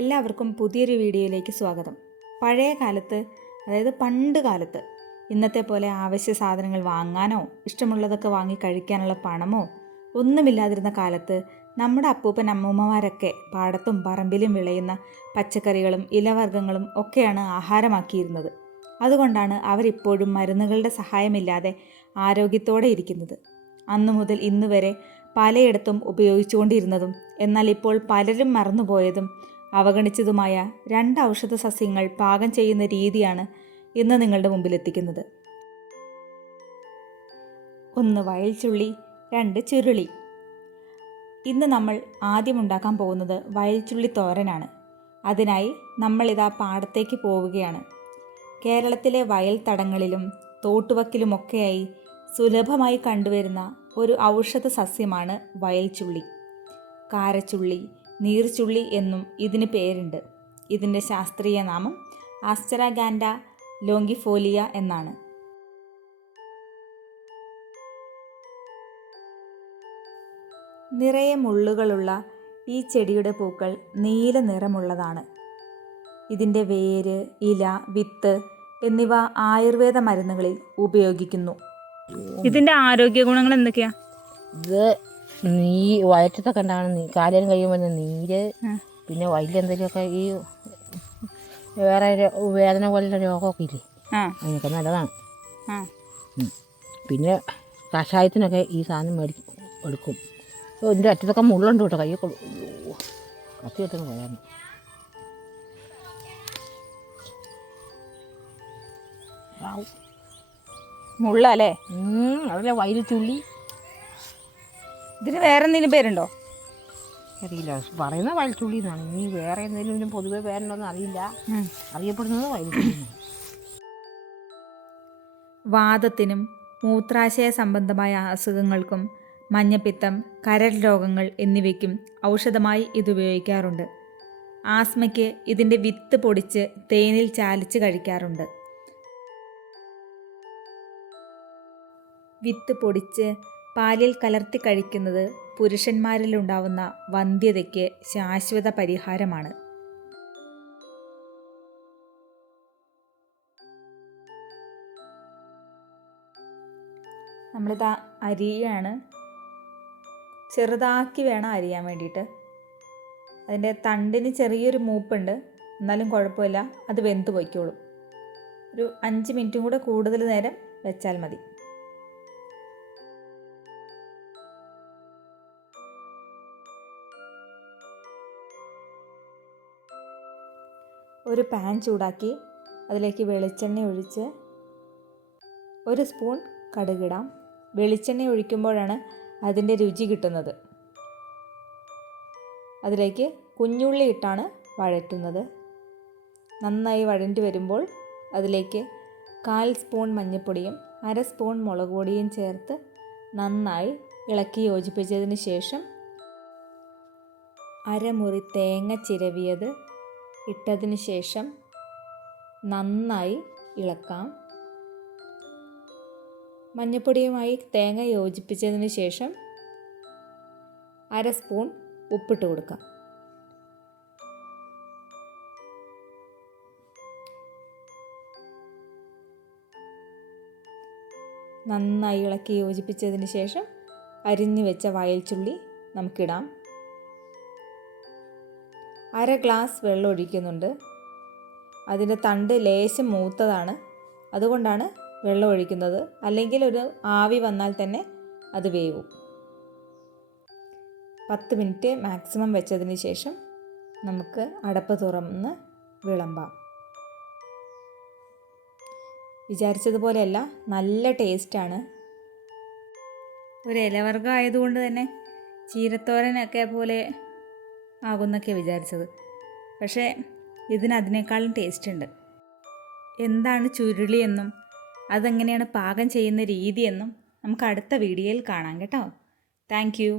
എല്ലാവർക്കും പുതിയൊരു വീഡിയോയിലേക്ക് സ്വാഗതം. പഴയ കാലത്ത്, അതായത് പണ്ട് കാലത്ത് ഇന്നത്തെ പോലെ ആവശ്യ സാധനങ്ങൾ വാങ്ങാനോ ഇഷ്ടമുള്ളതൊക്കെ വാങ്ങി കഴിക്കാനുള്ള പണമോ ഒന്നുമില്ലാതിരുന്ന കാലത്ത് നമ്മുടെ അപ്പൂപ്പൻ അമ്മൂമ്മമാരൊക്കെ പാടത്തും പറമ്പിലും വിളയുന്ന പച്ചക്കറികളും ഇലവർഗ്ഗങ്ങളും ഒക്കെയാണ് ആഹാരമാക്കിയിരുന്നത്. അതുകൊണ്ടാണ് അവരിപ്പോഴും മരുന്നുകളുടെ സഹായമില്ലാതെ ആരോഗ്യത്തോടെ ഇരിക്കുന്നത്. അന്നു മുതൽ ഇന്ന് വരെ പലയിടത്തും ഉപയോഗിച്ചുകൊണ്ടിരുന്നതും എന്നാൽ ഇപ്പോൾ പലരും മറന്നുപോയതും അവഗണിച്ചതുമായ 2 ഔഷധ സസ്യങ്ങൾ പാകം ചെയ്യുന്ന രീതിയാണ് ഇന്ന് നിങ്ങളുടെ മുമ്പിൽ എത്തിക്കുന്നത്. 1 വയൽച്ചുള്ളി, 2 ചുരുളി. ഇന്ന് നമ്മൾ ആദ്യം ഉണ്ടാക്കാൻ പോകുന്നത് വയൽച്ചുള്ളി തോരനാണ്. അതിനായി നമ്മളിതാ പാടത്തേക്ക് പോവുകയാണ്. കേരളത്തിലെ വയൽ തടങ്ങളിലും തോട്ടുവക്കിലുമൊക്കെയായി സുലഭമായി കണ്ടുവരുന്ന ഒരു ഔഷധ സസ്യമാണ് വയൽച്ചുള്ളി. കാരച്ചുള്ളി, നീർച്ചുള്ളി എന്നും ഇതിന് പേരുണ്ട്. ഇതിൻ്റെ ശാസ്ത്രീയ നാമം ആസ്ട്രഗാൻഡ ലോംഗിഫോലിയ എന്നാണ്. നിറയെ മുള്ളുകളുള്ള ഈ ചെടിയുടെ പൂക്കൾ നീല നിറമുള്ളതാണ്. ഇതിൻ്റെ വേര്, ഇല, വിത്ത് എന്നിവ ആയുർവേദ മരുന്നുകളിൽ ഉപയോഗിക്കുന്നു. ഇതിൻ്റെ ആരോഗ്യ ഗുണങ്ങൾ എന്തൊക്കെയാ? ഇത് വയറ്റത്തൊക്കെ ഉണ്ടാകുന്ന കാര്യം കഴിയുമ്പോൾ നീര്, പിന്നെ വയറ്റിലെന്തെങ്കിലുമൊക്കെ ഈ വേറെ വേദന പോലുള്ള രോഗമൊക്കെ ഇല്ലേ, അതിനൊക്കെ നല്ലതാണ്. പിന്നെ കഷായത്തിനൊക്കെ ഈ സാധനം എടുക്കും. ഇതിൻ്റെ അറ്റത്തൊക്കെ മുള്ളുണ്ട് കേട്ടോ, കയ്യൊക്കെ കത്തി കിട്ടുന്ന പോയാണ്. മുള്ളല്ലേ? അതല്ലേ വയൽച്ചുള്ളി. ഇതിന് വേറെ എന്തെങ്കിലും പേരുണ്ടോ? അറിയില്ല, പറയുന്ന വയൽച്ചുള്ളി എന്നാണ്. ഇനി വേറെ എന്തെങ്കിലും പൊതുവെ പേരുണ്ടോന്ന് അറിയില്ല. അറിയപ്പെടുന്നത് വയൽച്ചുള്ളി. വാതത്തിനും മൂത്രാശയ സംബന്ധമായ അസുഖങ്ങൾക്കും മഞ്ഞപ്പിത്തം, കരൾ രോഗങ്ങൾ എന്നിവയ്ക്കും ഔഷധമായി ഇത് ഉപയോഗിക്കാറുണ്ട്. ആസ്മയ്ക്ക് ഇതിൻ്റെ വിത്ത് പൊടിച്ച് തേനിൽ ചാലിച്ച് കഴിക്കാറുണ്ട്. വിത്ത് പൊടിച്ച് പാലിൽ കലർത്തി കഴിക്കുന്നത് പുരുഷന്മാരിലുണ്ടാവുന്ന വന്ധ്യതയ്ക്ക് ശാശ്വത പരിഹാരമാണ്. നമ്മളിതാ അരിയാണ്. ചെറുതാക്കി വേണം അരിയാൻ വേണ്ടിയിട്ട്. അതിൻ്റെ തണ്ടിന് ചെറിയൊരു മൂപ്പുണ്ട്, എന്നാലും കുഴപ്പമില്ല, അത് വെന്ത് പൊയ്ക്കോളും. ഒരു 5 മിനിറ്റും കൂടെ കൂടുതൽ നേരം വെച്ചാൽ മതി. ഒരു പാൻ ചൂടാക്കി അതിലേക്ക് വെളിച്ചെണ്ണ ഒഴിച്ച് 1 സ്പൂൺ കടുകിടാം. വെളിച്ചെണ്ണ ഒഴിക്കുമ്പോഴാണ് അതിൻ്റെ രുചി കിട്ടുന്നത്. അതിലേക്ക് കുഞ്ഞുള്ളി ഇട്ടാണ് വഴറ്റുന്നത്. നന്നായി വഴണ്ടി വരുമ്പോൾ അതിലേക്ക് 1/4 സ്പൂൺ മഞ്ഞൾപ്പൊടിയും 1/2 സ്പൂൺ മുളക് പൊടിയും ചേർത്ത് നന്നായി ഇളക്കി യോജിപ്പിച്ചതിന് ശേഷം അരമുറി തേങ്ങ ചിരവിയത് ഇട്ടതിന് ശേഷം നന്നായി ഇളക്കാം. മഞ്ഞൾപ്പൊടിയുമായി തേങ്ങ യോജിപ്പിച്ചതിന് ശേഷം 1/2 സ്പൂൺ ഉപ്പിട്ട് കൊടുക്കാം. നന്നായി ഇളക്കി യോജിപ്പിച്ചതിന് ശേഷം അരിഞ്ഞു വെച്ച വയൽച്ചുള്ളി നമുക്കിടാം. 1/2 ഗ്ലാസ് വെള്ളം ഒഴിക്കുന്നുണ്ട്. അതിൻ്റെ തണ്ട് ലേശം മൂത്തതാണ്, അതുകൊണ്ടാണ് വെള്ളം ഒഴിക്കുന്നത്. അല്ലെങ്കിൽ ഒരു ആവി വന്നാൽ തന്നെ അത് വേവും. 10 മിനിറ്റ് മാക്സിമം വെച്ചതിന് ശേഷം നമുക്ക് അടപ്പ് തുറന്ന് വിളമ്പാം. വിചാരിച്ചതുപോലെയല്ല, നല്ല ടേസ്റ്റാണ്. ഒരു ഇലവർഗ്ഗം ആയതുകൊണ്ട് തന്നെ ചീരത്തോരനൊക്കെ പോലെ ആകുന്നൊക്കെ വിചാരിച്ചത്, പക്ഷേ അതിനേക്കാളും ടേസ്റ്റ് ഉണ്ട്. എന്താണ് ചുരുളി എന്നും അതെങ്ങനെയാണ് പാകം ചെയ്യുന്ന രീതിയെന്നും നമുക്ക് അടുത്ത വീഡിയോയിൽ കാണാം കേട്ടോ. Thank you.